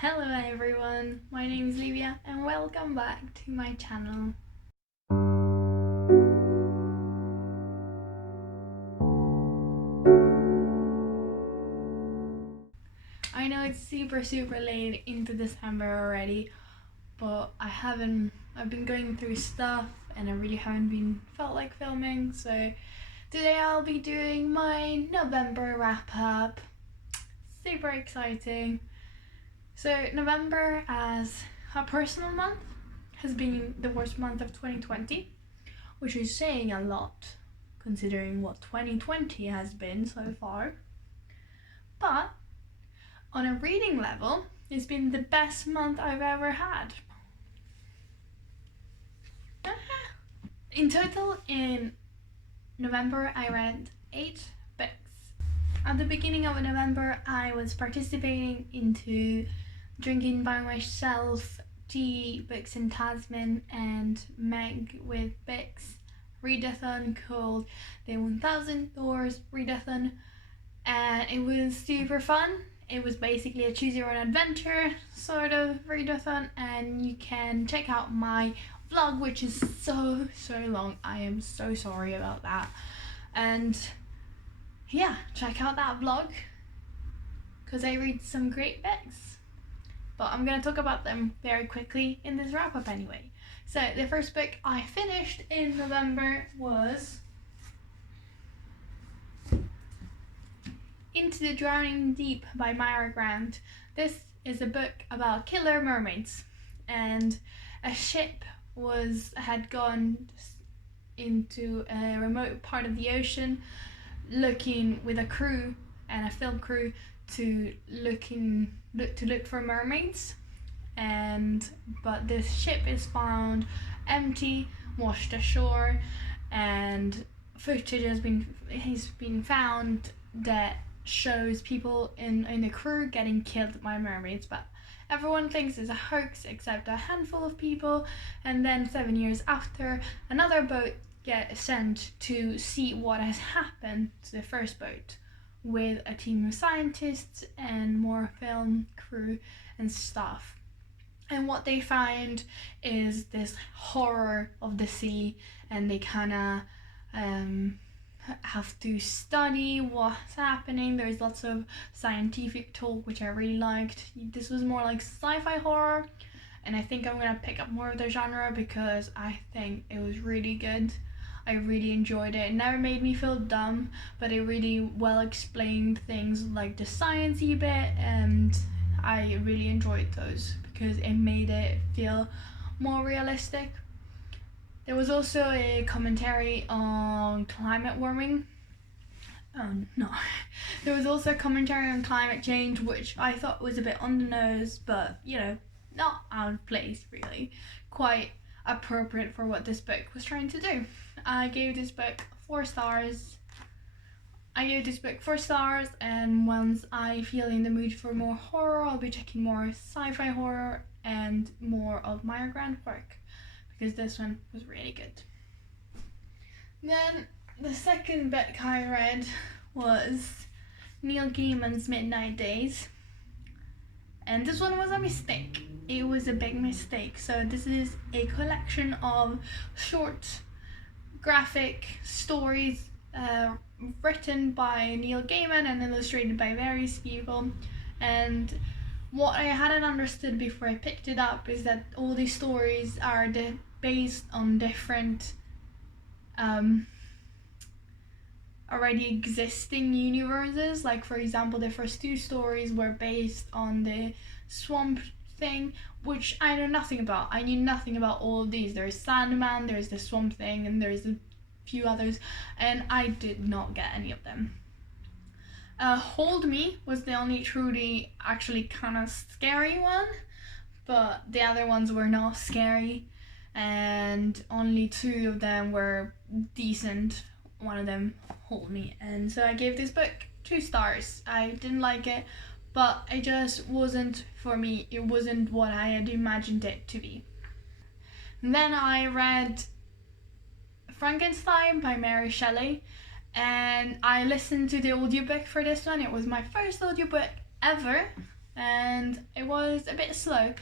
Hello everyone, my name is Livia and welcome back to my channel. I know it's super late into December already, but I've been going through stuff and I really haven't felt like filming, so today I'll be doing my November wrap up. Super exciting. So November as a personal month has been the worst month of 2020, which is saying a lot considering what 2020 has been so far. But on a reading level, it's been the best month I've ever had. In total, in November, I read 8 books. At the beginning of November, I was participating into drinking by myself tea, books in Tasman, and Meg with books readathon called the 1000 Doors readathon, and it was super fun. It was basically a choose your own adventure sort of readathon, and you can check out my vlog, which is so long. I am so sorry about that, and yeah, check out that vlog because I read some great books. But I'm going to talk about them very quickly in this wrap up anyway. So the first book I finished in November was Into the Drowning Deep by Myra Grant. This is a book about killer mermaids, and a ship had gone into a remote part of the ocean looking with a crew and a film crew to look for mermaids, but this ship is found empty, washed ashore, and footage has been found that shows people in the crew getting killed by mermaids, but everyone thinks it's a hoax except a handful of people. And then 7 years after, another boat gets sent to see what has happened to the first boat, with a team of scientists and more film crew and stuff. And what they find is this horror of the sea, and they kind of have to study what's happening. There's lots of scientific talk, which I really liked. This was more like sci-fi horror, and I think I'm gonna pick up more of the genre because I think it was really good. I really enjoyed it. It never made me feel dumb, but it really well explained things like the science-y bit, and I really enjoyed those because it made it feel more realistic. There was also a commentary on climate warming. Oh no. There was also a commentary on climate change, which I thought was a bit on the nose, but not out of place really. Quite appropriate for what this book was trying to do. I gave this book 4 stars. And once I feel in the mood for more horror, I'll be checking more sci-fi horror and more of Myra Grant work, because this one was really good. Then the second book I read was Neil Gaiman's Midnight Days, and this one was a mistake. It was a big mistake. So this is a collection of short graphic stories written by Neil Gaiman and illustrated by various people. And what I hadn't understood before I picked it up is that all these stories are based on different already existing universes. Like, for example, the first 2 stories were based on the swamp thing, which I know nothing about. I knew nothing about all of these. There's Sandman, there's the Swamp Thing, and there's a few others, and I did not get any of them. Hold Me was the only truly actually kind of scary one, but the other ones were not scary, and only 2 of them were decent. One of them, Hold Me, and so I gave this book 2 stars. I didn't like it, but it just wasn't for me. It wasn't what I had imagined it to be. And then I read Frankenstein by Mary Shelley, and I listened to the audiobook for this one. It was my first audiobook ever, and it It was a bit slow,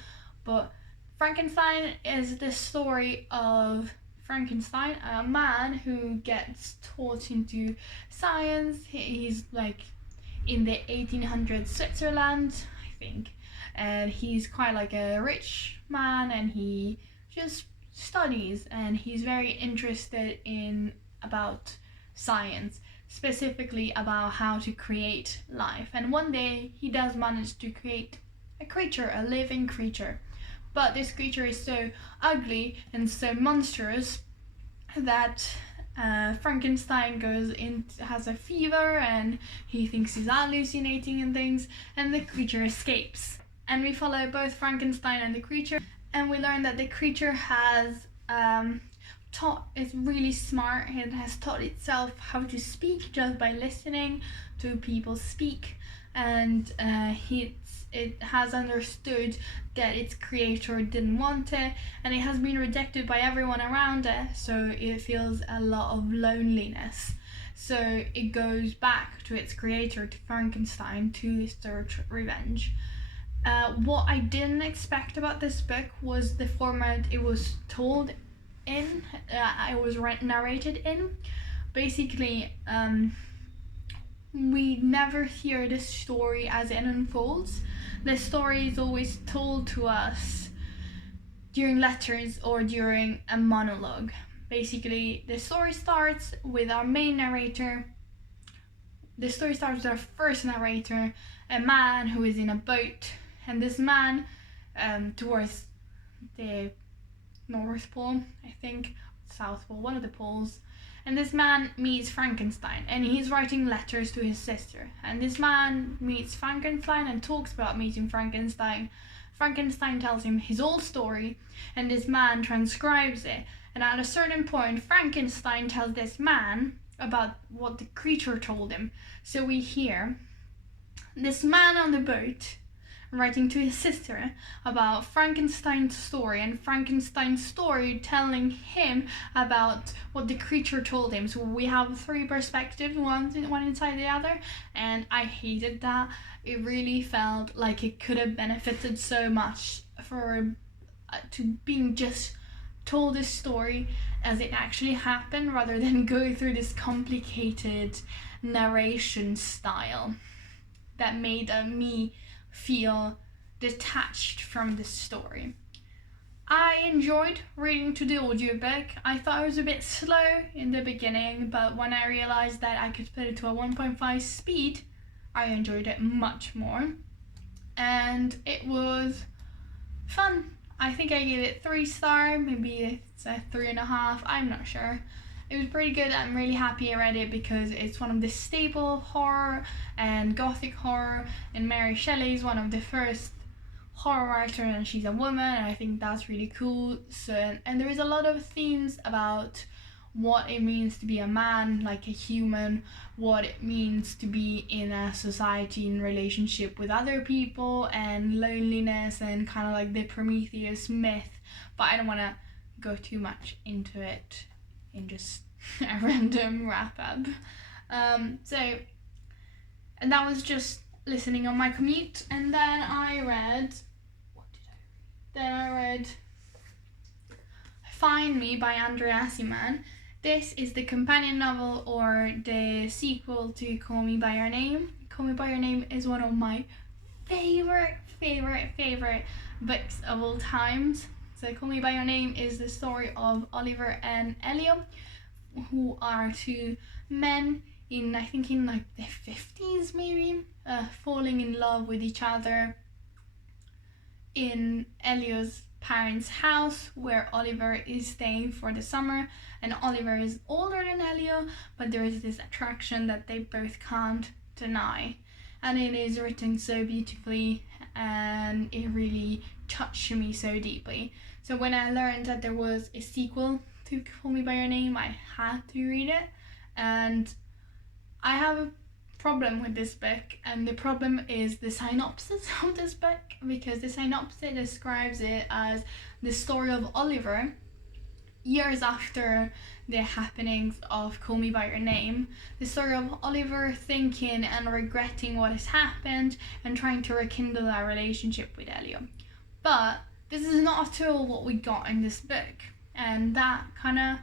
but Frankenstein is the story of Frankenstein, a man who gets taught into science. He's like in the 1800s Switzerland, I think, and he's quite like a rich man, and he just studies, and he's very interested in about science, specifically about how to create life. And one day he does manage to create a creature, a living creature, but this creature is so ugly and so monstrous that Frankenstein has a fever, and he thinks he's hallucinating and things, and the creature escapes. And we follow both Frankenstein and the creature, and we learn that the creature has is really smart. It has taught itself how to speak just by listening to people speak, and it has understood that its creator didn't want it, and it has been rejected by everyone around it, so it feels a lot of loneliness. So it goes back to its creator, to Frankenstein, to search revenge. What I didn't expect about this book was the format it was told in, it was narrated in. Basically, we never hear the story as it unfolds. The story is always told to us during letters or during a monologue. Basically, the story starts with our main narrator. The story starts with our first narrator, a man who is in a boat, and this man, towards the North Pole, I think, South Pole, one of the poles, and this man meets Frankenstein, and he's writing letters to his sister. And this man meets Frankenstein and talks about meeting Frankenstein. Frankenstein tells him his whole story, and this man transcribes it. And at a certain point, Frankenstein tells this man about what the creature told him. So we hear this man on the boat writing to his sister about Frankenstein's story, and Frankenstein's story telling him about what the creature told him. So we have three perspectives, one inside the other, and I hated that. It really felt like it could have benefited so much to being just told this story as it actually happened, rather than go through this complicated narration style that made me feel detached from the story. I enjoyed reading to the audiobook. I thought it was a bit slow in the beginning, but when I realized that I could put it to a 1.5 speed, I enjoyed it much more. And it was fun. I think I gave it 3 stars, maybe it's a 3.5, I'm not sure. It was pretty good. I'm really happy I read it because it's one of the staple horror and gothic horror, and Mary Shelley is one of the first horror writers, and she's a woman, and I think that's really cool. So, and there is a lot of themes about what it means to be a man, like a human, what it means to be in a society in relationship with other people, and loneliness, and kind of like the Prometheus myth. But I don't want to go too much into it in just a random wrap up. And that was just listening on my commute. And then I read, Find Me by Andrea Assiman. This is the companion novel or the sequel to Call Me By Your Name. Call Me By Your Name is one of my favorite books of all times. So Call Me By Your Name is the story of Oliver and Elio, who are 2 men in like the 50s maybe, falling in love with each other in Elio's parents' house, where Oliver is staying for the summer. And Oliver is older than Elio, but there is this attraction that they both can't deny. And it is written so beautifully, and it really touched me so deeply. So when I learned that there was a sequel to Call Me By Your Name, I had to read it. And I have a problem with this book, and the problem is the synopsis of this book, because the synopsis describes it as the story of Oliver, years after the happenings of Call Me By Your Name, the story of Oliver thinking and regretting what has happened and trying to rekindle that relationship with Elio. But this is not at all what we got in this book, and that kind of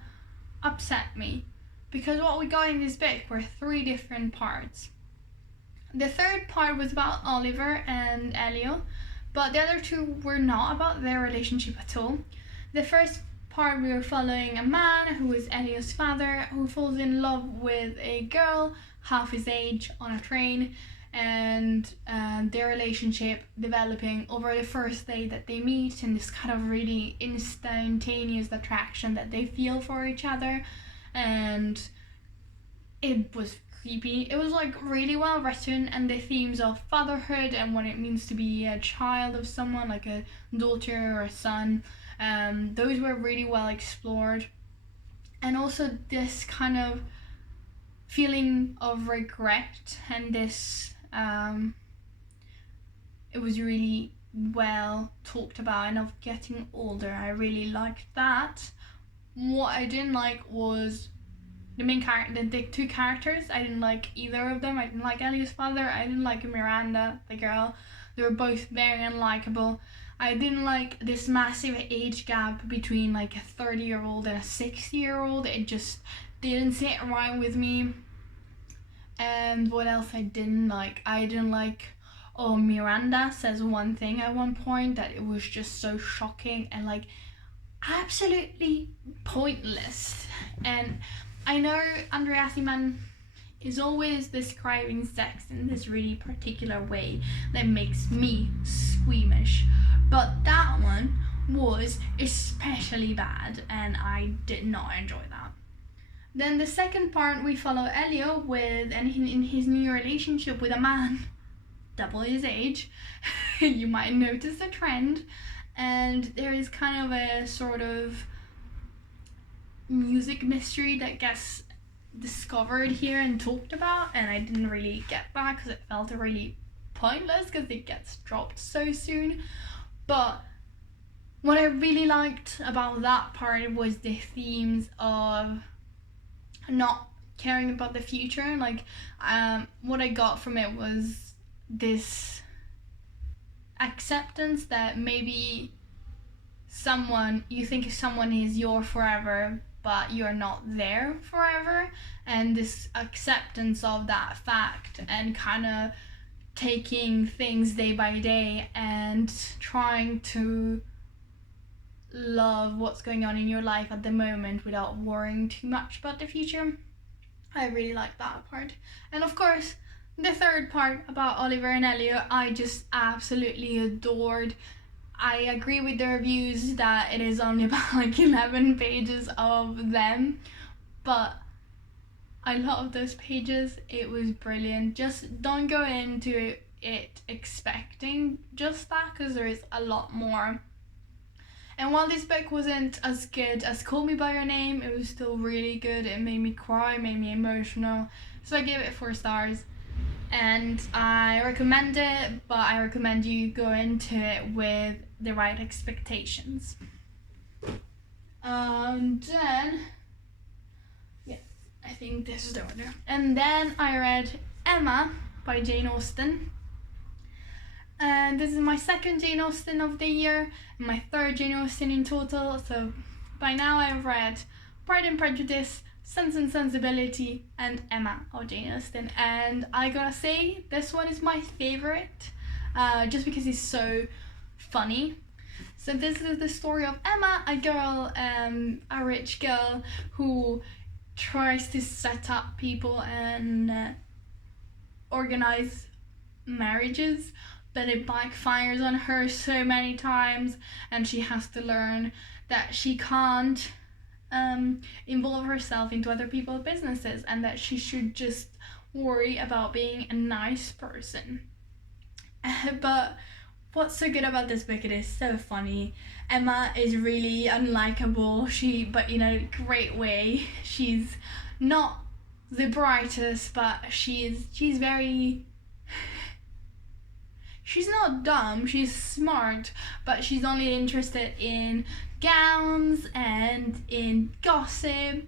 upset me, because what we got in this book were 3 different parts. The third part was about Oliver and Elio, but the other 2 were not about their relationship at all. The first part, we were following a man who is Elio's father, who falls in love with a girl half his age on a train, and their relationship developing over the first day that they meet, and this kind of really instantaneous attraction that they feel for each other. And it was creepy. It was like really well written, and the themes of fatherhood and what it means to be a child of someone, like a daughter or a son, those were really well explored. And also this kind of feeling of regret, and this it was really well talked about, and of getting older. I really liked that. What I didn't like was the main character, the 2 characters. I didn't like either of them. I didn't like Elio's father. I didn't like Miranda, the girl. They were both very unlikable. I didn't like this massive age gap between like a 30-year-old and a 60-year-old. It just didn't sit right with me. And what else I didn't like? I didn't like, Miranda says one thing at one point that it was just so shocking and like absolutely pointless. And I know Andreas Iman is always describing sex in this really particular way that makes me squeamish, but that one was especially bad, and I did not enjoy that. Then the second part, we follow Elio in his new relationship with a man double his age. You might notice a trend, and there is kind of a sort of music mystery that gets discovered here and talked about, and I didn't really get that because it felt really pointless because it gets dropped so soon. But what I really liked about that part was the themes of not caring about the future. Like what I got from it was this acceptance that maybe you think someone is your forever, but you're not there forever, and this acceptance of that fact, and kind of taking things day by day and trying to love what's going on in your life at the moment without worrying too much about the future. I really like that part. And of course, the third part about Oliver and Elio, I just absolutely adored. I agree with the reviews that it is only about like 11 pages of them, but I love those pages. It was brilliant. Just don't go into it expecting just that, because there is a lot more. And while this book wasn't as good as Call Me By Your Name, it was still really good. It made me cry, made me emotional. So I gave it 4 stars. And I recommend it, but I recommend you go into it with the right expectations. Then, yeah, I think this is the order. And then I read Emma by Jane Austen. And this is my second Jane Austen of the year, and my third Jane Austen in total. So by now I've read Pride and Prejudice, Sense and Sensibility, and Emma of Jane Austen. And I gotta say, this one is my favorite, just because it's so funny. So this is the story of Emma, a girl, a rich girl who tries to set up people and organize marriages, but it backfires on her so many times, and she has to learn that she can't involve herself into other people's businesses, and that she should just worry about being a nice person. But what's so good about this book, it is so funny. Emma is really unlikable, but in a great way. She's not the brightest, but she's very she's not dumb, she's smart, but she's only interested in gowns and in gossip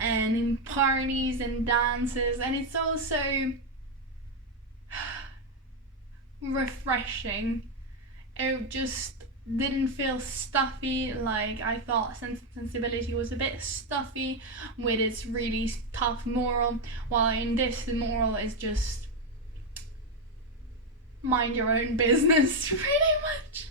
and in parties and dances, and it's also refreshing. It just didn't feel stuffy like I thought Sense and Sensibility was a bit stuffy with its really tough moral, while in this the moral is just mind your own business pretty much.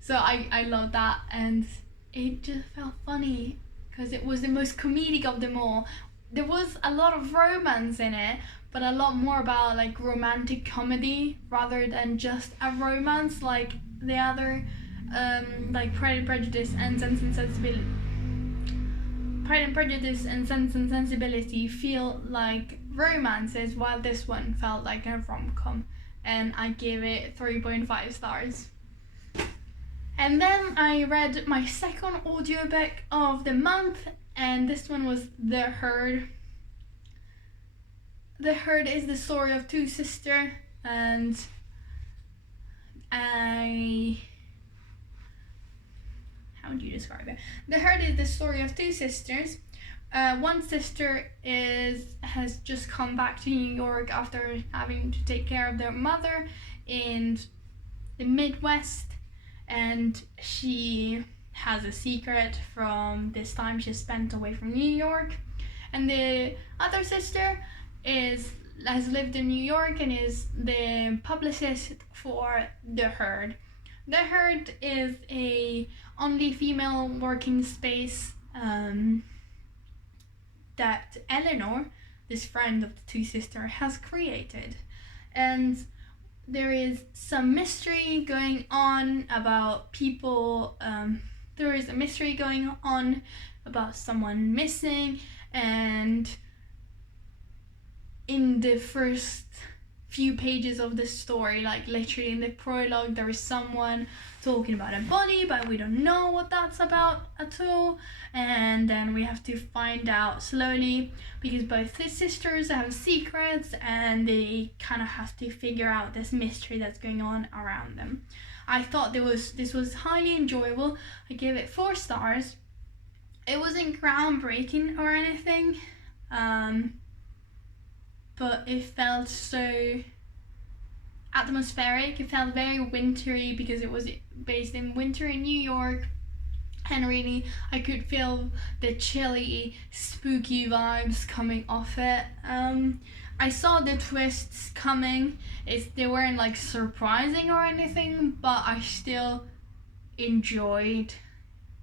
So I love that, and it just felt funny because it was the most comedic of them all. There was a lot of romance in it, but a lot more about like romantic comedy rather than just a romance like the other like Pride and Prejudice and Sense and Sensibility. Pride and Prejudice and Sense and Sensibility feel like romances, while this one felt like a rom-com, and I gave it 3.5 stars. And then I read my second audiobook of the month, and this one was The Herd. The Herd is the story of two sisters, and how do you describe it? The Herd is the story of two sisters. One sister has just come back to New York after having to take care of their mother in the Midwest, and she has a secret from this time she spent away from New York. And the other sister has lived in New York and is the publicist for The Herd. The Herd is a only female working space that Eleanor, this friend of the two sisters, has created. And there is some mystery going on about people. There is a mystery going on about someone missing, and in the first few pages of the story, like literally in the prologue, there is someone talking about a body, but we don't know what that's about at all. And then we have to find out slowly, because both the sisters have secrets and they kind of have to figure out this mystery that's going on around them. I thought this was highly enjoyable. I gave it 4 stars. It wasn't groundbreaking or anything, but it felt so atmospheric. It felt very wintry because it was based in winter in New York, and really I could feel the chilly, spooky vibes coming off it. I saw the twists coming. They weren't like surprising or anything, but I still enjoyed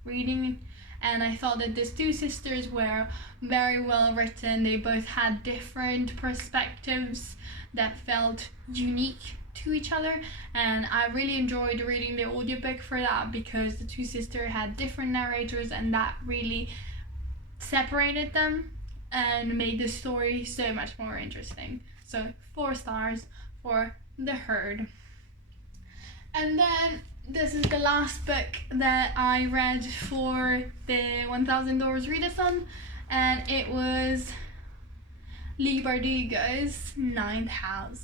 reading. And I thought that these two sisters were very well written. They both had different perspectives that felt unique to each other, and I really enjoyed reading the audiobook for that, because the two sisters had different narrators, and that really separated them and made the story so much more interesting. So 4 stars for The Herd. And then this is the last book that I read for the 1000 Doors Readathon, and it was Leigh Bardugo's Ninth House.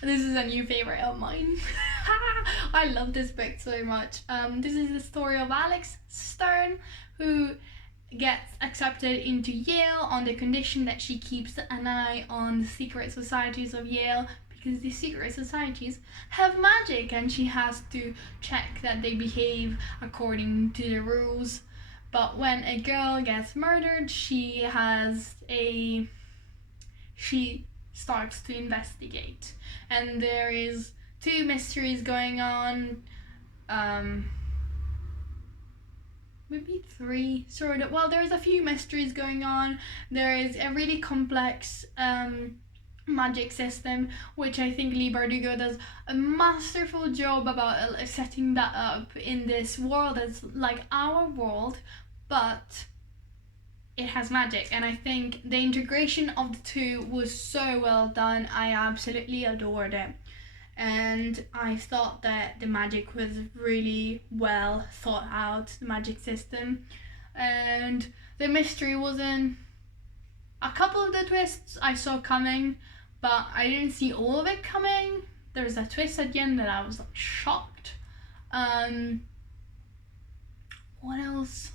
This is a new favorite of mine. I love this book so much. This is the story of Alex Stern, who gets accepted into Yale on the condition that she keeps an eye on the secret societies of Yale, because the secret societies have magic and she has to check that they behave according to the rules. But when a girl gets murdered, she starts to investigate, and there is 2 mysteries going on, maybe 3 sort of. Well, there's a few mysteries going on. There is a really complex magic system, which I think Leigh Bardugo does a masterful job about setting that up in this world that's like our world, but it has magic, and I think the integration of the 2 was so well done. I absolutely adored it, and I thought that the magic was really well thought out, the magic system, and the mystery wasn't. A couple of the twists I saw coming, but I didn't see all of it coming. There's a twist at the end that I was like shocked. What else?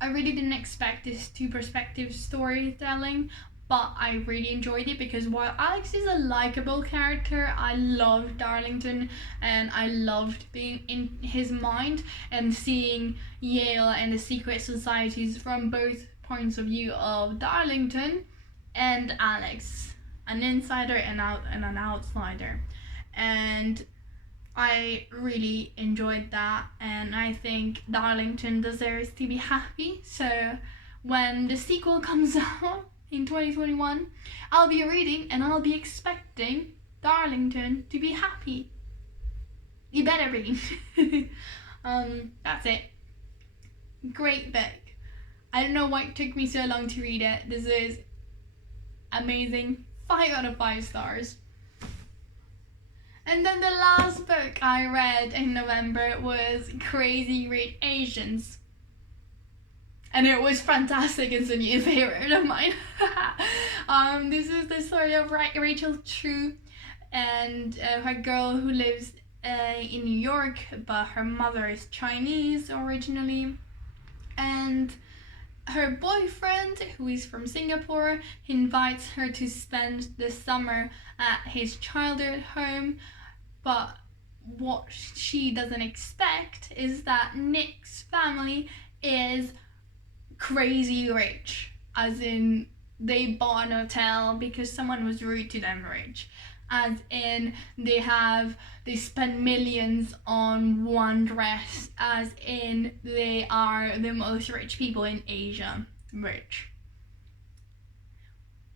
I really didn't expect this two-perspective storytelling, but I really enjoyed it because while Alex is a likable character, I loved Darlington and I loved being in his mind and seeing Yale and the secret societies from both points of view of Darlington and Alex, an insider and an outsider. And I really enjoyed that, and I think Darlington deserves to be happy. So when the sequel comes out in 2021, I'll be reading and I'll be expecting Darlington to be happy. You better be. That's it. Great book. I don't know why it took me so long to read it. This is amazing. 5 out of 5 stars. And then the last book I read in November was Crazy Rich Asians. And it was fantastic. It's a new favorite of mine. This is the story of Rachel True and her girl who lives in New York, but her mother is Chinese originally. And her boyfriend, who is from Singapore, invites her to spend the summer at his childhood home. But what she doesn't expect is that Nick's family is crazy rich, as in they bought an hotel because someone was rude to them rich, as in they spend millions on one dress, as in they are the most rich people in Asia rich.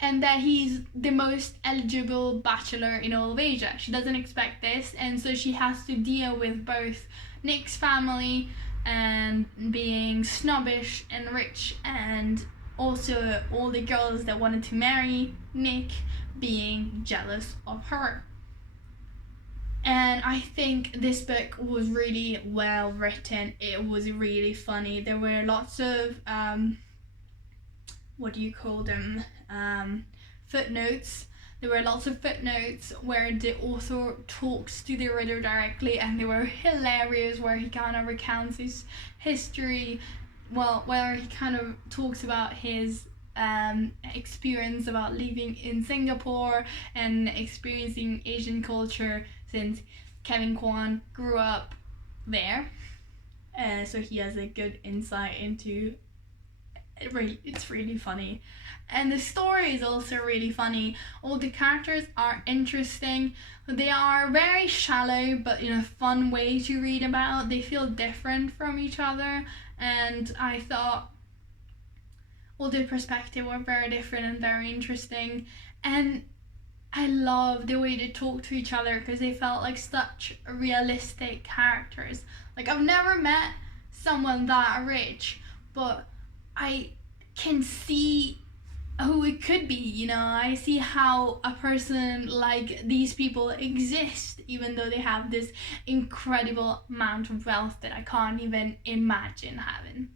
And that he's the most eligible bachelor in all of Asia. She doesn't expect this, and so she has to deal with both Nick's family and being snobbish and rich, and also all the girls that wanted to marry Nick being jealous of her. And I think this book was really well written. It was really funny. There were lots of what do you call them? Footnotes. There were lots of footnotes where the author talks to the reader directly, and they were hilarious, where he kind of recounts his history, where he kind of talks about his experience about living in Singapore and experiencing Asian culture, since Kevin Kwan grew up there. So he has a good insight into it. It's really funny. And the story is also really funny. All the characters are interesting. They are very shallow, but in a fun way to read about. They feel different from each other, and I thought all the perspectives were very different and very interesting. And I love the way they talk to each other, because they felt like such realistic characters. Like, I've never met someone that rich, but I can see who it could be, you know. I see how a person like these people exist, even though they have this incredible amount of wealth that I can't even imagine having.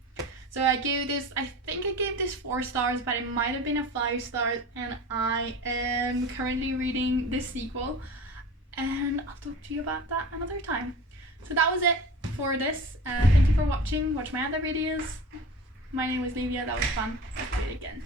So I think I gave this 4 stars, but it might have been a 5 stars, and I am currently reading the sequel, and I'll talk to you about that another time. So that was it for this. Thank you for watching. Watch my other videos. My name was Livia. That was fun. Let's do it again.